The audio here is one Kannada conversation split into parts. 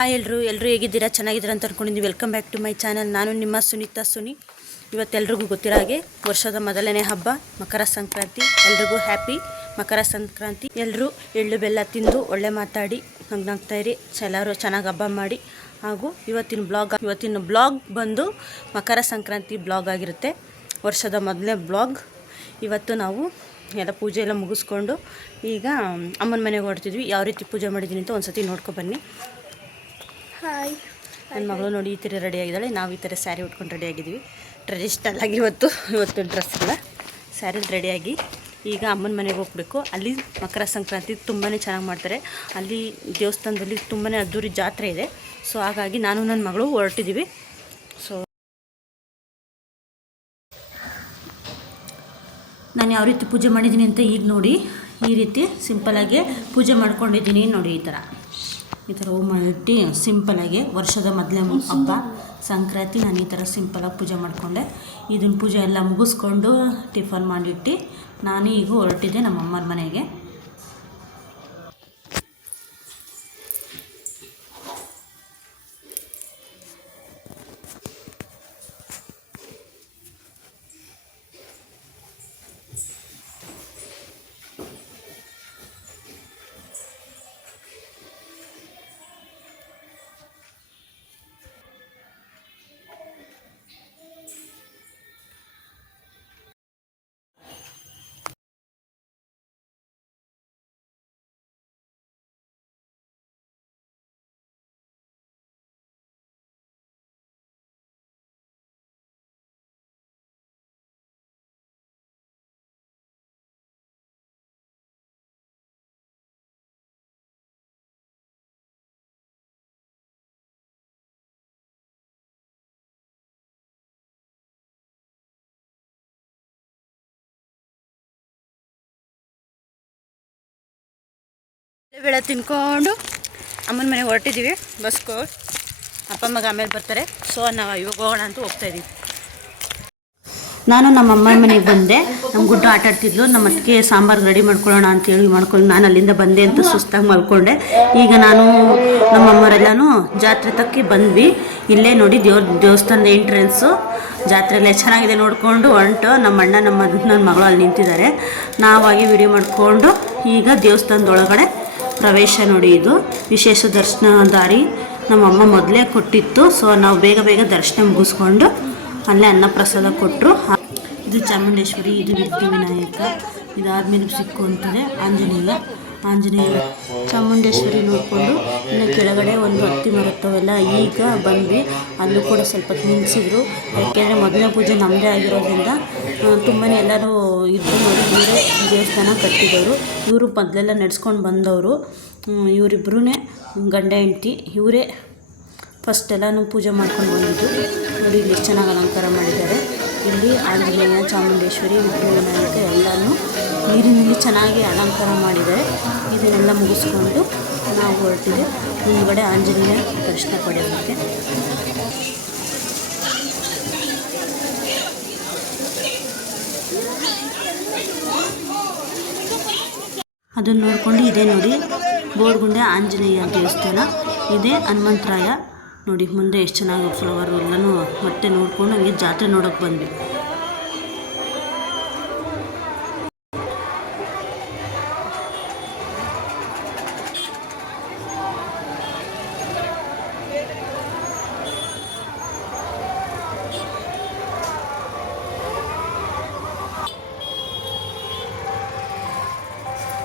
ಹಾಯ್ ಎಲ್ಲರೂ ಹೇಗಿದ್ದೀರಾ? ಚೆನ್ನಾಗಿದ್ದೀರಾ ಅಂತ ಅನ್ಕೊಂಡಿದ್ದೀನಿ. Welcome back to my channel. ನಾನು ನಿಮ್ಮ ಸುನೀತಾ ಸುನಿ. ಇವತ್ತೆಲ್ರಿಗೂ ಗೊತ್ತಿರೋ ಹಾಗೆ ವರ್ಷದ ಮೊದಲನೇ ಹಬ್ಬ ಮಕರ ಸಂಕ್ರಾಂತಿ. ಎಲ್ರಿಗೂ ಹ್ಯಾಪಿ ಮಕರ ಸಂಕ್ರಾಂತಿ. ಎಲ್ಲರೂ ಎಳ್ಳು ಬೆಲ್ಲ ತಿಂದು ಒಳ್ಳೆ ಮಾತಾಡಿ ನಗ್ನಾಗ್ತಾಯಿರಿ. ಎಲ್ಲರೂ ಚೆನ್ನಾಗಿ ಹಬ್ಬ ಮಾಡಿ. ಹಾಗೂ ಇವತ್ತಿನ ಬ್ಲಾಗ್ ಬಂದು ಮಕರ ಸಂಕ್ರಾಂತಿ ಬ್ಲಾಗ್ ಆಗಿರುತ್ತೆ. ವರ್ಷದ ಮೊದಲನೇ ಬ್ಲಾಗ್. ಇವತ್ತು ನಾವು ಎಲ್ಲ ಪೂಜೆ ಎಲ್ಲ ಮುಗಿಸ್ಕೊಂಡು ಈಗ ಅಮ್ಮನ ಮನೆಗೆ ಹೊರಡ್ತಿದ್ವಿ. ಯಾವ ರೀತಿ ಪೂಜೆ ಮಾಡಿದ್ದೀನಿ ಅಂತ ಒಂದು ಸತಿ ನೋಡ್ಕೊಬನ್ನಿ. ಹಾಯ್, ನನ್ನ ಮಗಳು ನೋಡಿ ಈ ಥರ ರೆಡಿ ಆಗಿದ್ದಾಳೆ. ನಾವು ಈ ಥರ ಸ್ಯಾರಿ ಉಟ್ಕೊಂಡು ರೆಡಿ ಆಗಿದ್ದೀವಿ. ಟ್ರೆಡಿಷ್ನಲ್ ಆಗಿ ಇವತ್ತು ಡ್ರೆಸ್ ಇಲ್ಲ, ಸ್ಯಾರಿಲಿ ರೆಡಿಯಾಗಿ ಈಗ ಅಮ್ಮನ ಮನೆಗೆ ಹೋಗ್ಬೇಕು. ಅಲ್ಲಿ ಮಕರ ಸಂಕ್ರಾಂತಿ ತುಂಬಾ ಚೆನ್ನಾಗಿ ಮಾಡ್ತಾರೆ. ಅಲ್ಲಿ ದೇವಸ್ಥಾನದಲ್ಲಿ ತುಂಬಾ ಅದ್ದೂರಿ ಜಾತ್ರೆ ಇದೆ. ಸೊ ಹಾಗಾಗಿ ನಾನು ನನ್ನ ಮಗಳು ಹೊರಟಿದ್ದೀವಿ. ಸೊ ನಾನು ಯಾವ ರೀತಿ ಪೂಜೆ ಮಾಡಿದ್ದೀನಿ ಅಂತ ಈಗ ನೋಡಿ. ಈ ರೀತಿ ಸಿಂಪಲಾಗಿ ಪೂಜೆ ಮಾಡ್ಕೊಂಡಿದ್ದೀನಿ ನೋಡಿ. ಈ ಥರ ಹೂ ಮಾಡಿಟ್ಟು ಸಿಂಪಲಾಗಿ ವರ್ಷದ ಮೊದಲೇ ಹಬ್ಬ ಸಂಕ್ರಾಂತಿ ನಾನು ಈ ಥರ ಸಿಂಪಲಾಗಿ ಪೂಜೆ ಮಾಡಿಕೊಂಡೆ. ಇದನ್ನು ಪೂಜೆ ಎಲ್ಲ ಮುಗಿಸ್ಕೊಂಡು ಟಿಫನ್ ಮಾಡಿಟ್ಟು ನಾನು ಈಗ ಹೊರಟಿದ್ದೆ ನಮ್ಮ ಅಮ್ಮನ ಮನೆಗೆ. ಬೆಳೆ ತಿನ್ಕೊಂಡು ಅಮ್ಮನ ಮನೆಗೆ ಹೊರಟಿದ್ದೀವಿ. ಬಸ್ಕೋ ಅಪ್ಪ ಮಗ ಆಮೇಲೆ ಬರ್ತಾರೆ. ಸೊ ನಾವು ಇವಾಗ ಹೋಗೋಣ ಅಂತ ಹೋಗ್ತಾಯಿದ್ದೀವಿ. ನಾನು ನಮ್ಮ ಅಮ್ಮನ ಮನೆಗೆ ಬಂದೆ. ನಮ್ಮ ಗುಡ್ಡು ಆಟ ಆಡ್ತಿದ್ಲು. ನಮ್ಮ ಅತ್ತಿಗೆ ಸಾಂಬಾರು ರೆಡಿ ಮಾಡ್ಕೊಳ್ಳೋಣ ಅಂತೇಳಿ ಮಾಡ್ಕೊಂಡು ನಾನು ಅಲ್ಲಿಂದ ಬಂದೆ ಅಂತ ಸುಸ್ತಾಗಿ ಮಲ್ಕೊಂಡೆ. ಈಗ ನಾನು ನಮ್ಮ ಅಮ್ಮರೆಲ್ಲನೂ ಜಾತ್ರೆ ತಕ್ಕಿ ಬಂದ್ವಿ. ಇಲ್ಲೇ ನೋಡಿ ದೇವಸ್ಥಾನದ ಎಂಟ್ರೆನ್ಸು. ಜಾತ್ರೆ ಎಲ್ಲ ಚೆನ್ನಾಗಿದೆ ನೋಡಿಕೊಂಡು ಹೊಂಟು. ನಮ್ಮ ಅಣ್ಣ ನನ್ನ ಮಗಳು ಅಲ್ಲಿ ನಿಂತಿದ್ದಾರೆ. ನಾವಾಗಿ ವಿಡಿಯೋ ಮಾಡಿಕೊಂಡು ಈಗ ದೇವಸ್ಥಾನದೊಳಗಡೆ ಪ್ರವೇಶ ನೋಡಿ. ಇದು ವಿಶೇಷ ದರ್ಶನ ದಾರಿ ನಮ್ಮಮ್ಮ ಮೊದಲೇ ಕೊಟ್ಟಿತ್ತು. ಸೊ ನಾವು ಬೇಗ ದರ್ಶನ ಮುಗಿಸ್ಕೊಂಡು ಅಲ್ಲೇ ಅನ್ನಪ್ರಸಾದ ಕೊಟ್ಟರು. ಇದು ಚಾಮುಂಡೇಶ್ವರಿ, ಇದು ವಿಘ್ನ ವಿನಾಯಕ. ಇದಾದಮೇಲೆ ಸಿಕ್ಕೊಂತಿದೆ ಆಂಜನೇಯ ಚಾಮುಂಡೇಶ್ವರಿ ನೋಡಿಕೊಂಡು ಇನ್ನು ಕೆಳಗಡೆ ಒಂದು ಹತ್ತಿ ಮರತ್ತವೆಲ್ಲ ಈಗ ಬಂದ್ವಿ. ಅಲ್ಲೂ ಕೂಡ ಸ್ವಲ್ಪ ನಿಲ್ಲಿಸಿದ್ರು. ಯಾಕೆಂದರೆ ಮೊದಲನೇ ಪೂಜೆ ನಮ್ಮದೇ ಆಗಿರೋದ್ರಿಂದ ತುಂಬಾ ಎಲ್ಲರೂ ಇದ್ದು ನೋಡಿ. ಇವರೇ ದೇವಸ್ಥಾನ ಕಟ್ಟಿದವರು. ಇವರು ಮೊದಲೆಲ್ಲ ನಡೆಸ್ಕೊಂಡು ಬಂದವರು. ಇವರಿಬ್ಬರೂ ಗಂಡ ಹೆಂಡತಿ. ಇವರೇ ಫಸ್ಟ್ ಎಲ್ಲನೂ ಪೂಜೆ ಮಾಡ್ಕೊಂಡು ಬಂದಿದ್ದು ನೋಡಿ. ಇಲ್ಲಿ ಎಷ್ಟು ಚೆನ್ನಾಗಿ ಅಲಂಕಾರ ಮಾಡಿದ್ದಾರೆ. ಇಲ್ಲಿ ಆಂಜನೇಯ, ಚಾಮುಂಡೇಶ್ವರಿ, ವಿಘ್ನ ವಿನಾಯಕ ಎಲ್ಲನೂ ನೀರಿನಲ್ಲಿ ಚೆನ್ನಾಗಿ ಅಲಂಕಾರ ಮಾಡಿದ್ದಾರೆ. ಇದನ್ನೆಲ್ಲ ಮುಗಿಸ್ಕೊಂಡು ನಾವು ಹೊರಟಿದೆ ಮುಂದುಗಡೆ ಆಂಜನೇಯ ದರ್ಶನ ಪಡೆಯೋದಕ್ಕೆ. ಅದನ್ನು ನೋಡಿಕೊಂಡು ಇದೇ ನೋಡಿ ಬೋರ್ಗುಂಡೆ ಆಂಜನೇಯ ದೇವಸ್ಥಾನ. ಇದೇ ಹನುಮಂತರಾಯ ನೋಡಿ. ಮುಂದೆ ಎಷ್ಟು ಚೆನ್ನಾಗಿ ಫ್ಲವರ್ ಎಲ್ಲನೂ ಮತ್ತೆ ನೋಡಿಕೊಂಡು ಹಂಗೆ ಜಾತ್ರೆ ನೋಡೋಕೆ ಬಂದ್ವಿ.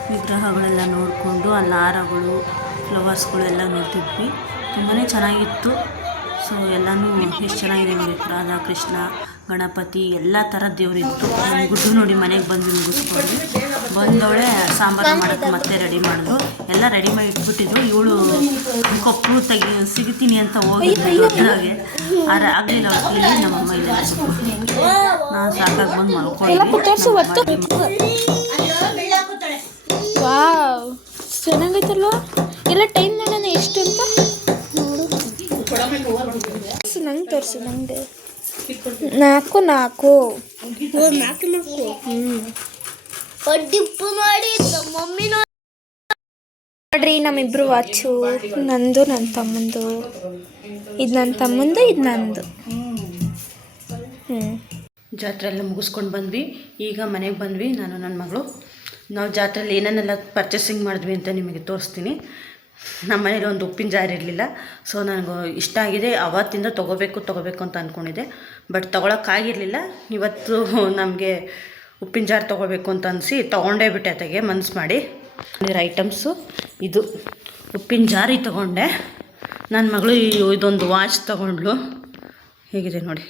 ವಿಗ್ರಹಗಳೆಲ್ಲ ನೋಡಿಕೊಂಡು ಅಲ್ಲಿ ಹಾರಗಳು, ಫ್ಲವರ್ಸ್ಗಳು ಎಲ್ಲ ನೋಡ್ತಿದ್ವಿ. ತುಂಬಾ ಚೆನ್ನಾಗಿತ್ತು. ಸೊ ಎಲ್ಲನೂ ಎಷ್ಟು ಚೆನ್ನಾಗಿದೆ ನೋಡಿ. ರಾಧಾ ಕೃಷ್ಣ, ಗಣಪತಿ ಎಲ್ಲ ಥರ ದೇವರಿತ್ತು. ಗುಡ್ಡು ನೋಡಿ ಮನೆಗೆ ಬಂದು ಮುಗಿಸ್ಕೊಂಡು ಬಂದವಳೆ ಸಾಂಬಾರು ಮಾಡೋಕ್ಕೆ ಮತ್ತೆ ರೆಡಿ ಮಾಡಿದ್ರು. ಎಲ್ಲ ರೆಡಿ ಮಾಡಿ ಇಟ್ಬಿಟ್ಟಿದ್ರು. ಇವಳು ಕೊಪ್ಪು ಸಿಗ್ತೀನಿ ಅಂತ ಹೋಗಿದ್ದೆ ದೊಡ್ಡದಾಗೆ. ಆದರೆ ಆಗಲಿಲ್ಲ. ಅವತ್ತಿಗೆ ನಮ್ಮಮ್ಮ ಇಲ್ಲ, ನಾನು ಸಾಕಾಗಿ ಬಂದು ಮಲ್ಕೊಂಡಿದ್ದೆ. ವಾವ್, ಚೆನ್ನಾಗೈತಲ್ವಾ? ಎಲ್ಲ ಟೈಮ್ ನೋಡೋಣ ಎಷ್ಟು ಅಂತ ನೋಡು. ನಂಗೆ ತೋರಿಸು. ನಂಗೆ 4 ಒಡ್ಡಿಪ್ಪು ಮಾಡಿ ಮಮ್ಮಿ ನೋಡ್ರಿ ನಮ್ಮಿಬ್ರು ವಾಚು, ನಂದು ನನ್ನ ತಮ್ಮಂದು, ಇದು ನನ್ನ ತಮ್ಮಂದು, ಇದು ನಂದು. ಜಾತ್ರೆ ಎಲ್ಲ ಮುಗಿಸ್ಕೊಂಡು ಬಂದ್ವಿ. ಈಗ ಮನೆಗೆ ಬಂದ್ವಿ ನಾನು ನನ್ನ ಮಗಳು. ನಾವು ಜಾತ್ರೆಯಲ್ಲಿ ಏನೇನೆಲ್ಲ ಪರ್ಚೇಸಿಂಗ್ ಮಾಡಿದ್ವಿ ಅಂತ ನಿಮಗೆ ತೋರಿಸ್ತೀನಿ. ನಮ್ಮ ಮನೇಲಿ ಒಂದು ಉಪ್ಪಿನ ಜಾರ್ ಇರಲಿಲ್ಲ, ಸೊ ನನಗೆ ಇಷ್ಟ ಆಗಿದೆ. ಅವತ್ತಿಂದ ತೊಗೋಬೇಕು ಅಂತ ಅಂದ್ಕೊಂಡಿದ್ದೆ, ಬಟ್ ತೊಗೊಳಕ್ಕಾಗಿರಲಿಲ್ಲ. ಇವತ್ತು ನಮಗೆ ಉಪ್ಪಿನ ಜಾರ್ ತೊಗೋಬೇಕು ಅಂತ ಅನಿಸಿ ತೊಗೊಂಡೇ ಬಿಟ್ಟೆ. ಅತೆಗೆ ಮನ್ಸು ಮಾಡಿ ಐಟಮ್ಸು ಇದು ಉಪ್ಪಿನ ಜಾರಿ ತೊಗೊಂಡೆ. ನನ್ನ ಮಗಳು ಇದೊಂದು ವಾಚ್ ತೊಗೊಂಡ್ಲು, ಹೇಗಿದೆ ನೋಡಿ.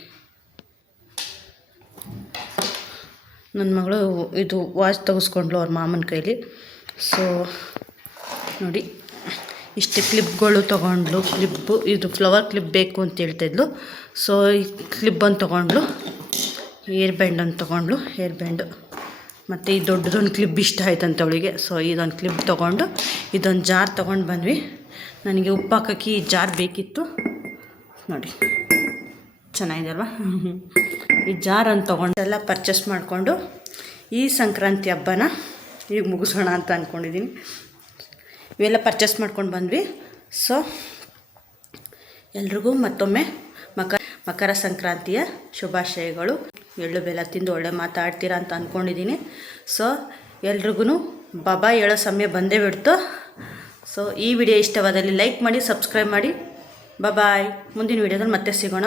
ನನ್ನ ಮಗಳು ಇದು ವಾಚ್ ತೆಗೆಸ್ಕೊಂಡ್ಲು ಅವ್ರ ಮಾಮನ ಕೈಲಿ. ಸೊ ನೋಡಿ, ಇಷ್ಟು ಕ್ಲಿಪ್ಗಳು ತೊಗೊಂಡ್ಲು. ಕ್ಲಿಪ್ಪು ಇದು ಫ್ಲವರ್ ಕ್ಲಿಪ್ ಬೇಕು ಅಂತ ಹೇಳ್ತಾಯಿದ್ಲು. ಸೊ ಈ ಕ್ಲಿಪ್ ಒಂದು ತೊಗೊಂಡ್ಲು. ಹೇರ್ ಬ್ಯಾಂಡ್ ಒಂದು ತೊಗೊಂಡ್ಲು, ಹೇರ್ ಬ್ಯಾಂಡು. ಮತ್ತು ಈ ದೊಡ್ಡದೊಂದು ಕ್ಲಿಪ್ ಇಷ್ಟ ಆಯ್ತಂತ ಅವಳಿಗೆ. ಸೊ ಇದೊಂದು ಕ್ಲಿಪ್ ತೊಗೊಂಡು ಇದೊಂದು ಜಾರ್ ತೊಗೊಂಡು ಬಂದ್ವಿ. ನನಗೆ ಉಪ್ಪು ಹಾಕೋಕ್ಕೆ ಈ ಜಾರ್ ಬೇಕಿತ್ತು ನೋಡಿ, ಚೆನ್ನಾಗಿದೆ ಅಲ್ವಾ. ಈ ಜಾರನ್ನು ತೊಗೊಂಡೆಲ್ಲ ಪರ್ಚೇಸ್ ಮಾಡಿಕೊಂಡು ಈ ಸಂಕ್ರಾಂತಿ ಹಬ್ಬನ ಈಗ ಮುಗಿಸೋಣ ಅಂತ ಅಂದ್ಕೊಂಡಿದ್ದೀನಿ. ಇವೆಲ್ಲ ಪರ್ಚೇಸ್ ಮಾಡ್ಕೊಂಡು ಬಂದ್ವಿ. ಸೊ ಎಲ್ರಿಗೂ ಮತ್ತೊಮ್ಮೆ ಮಕರ ಸಂಕ್ರಾಂತಿಯ ಶುಭಾಶಯಗಳು. ಎಳ್ಳು ಬೆಲ್ಲ ತಿಂದು ಒಳ್ಳೆ ಮಾತಾಡ್ತೀರಾ ಅಂತ ಅಂದ್ಕೊಂಡಿದ್ದೀನಿ. ಸೊ ಎಲ್ರಿಗೂ ಬಾಬಾ ಹೇಳೋ ಸಮಯ ಬಂದೇ ಬಿಡ್ತು. ಸೊ ಈ ವಿಡಿಯೋ ಇಷ್ಟವಾದಲ್ಲಿ ಲೈಕ್ ಮಾಡಿ, ಸಬ್ಸ್ಕ್ರೈಬ್ ಮಾಡಿ. ಬಾಯ್. ಮುಂದಿನ ವಿಡಿಯೋದಲ್ಲಿ ಮತ್ತೆ ಸಿಗೋಣ.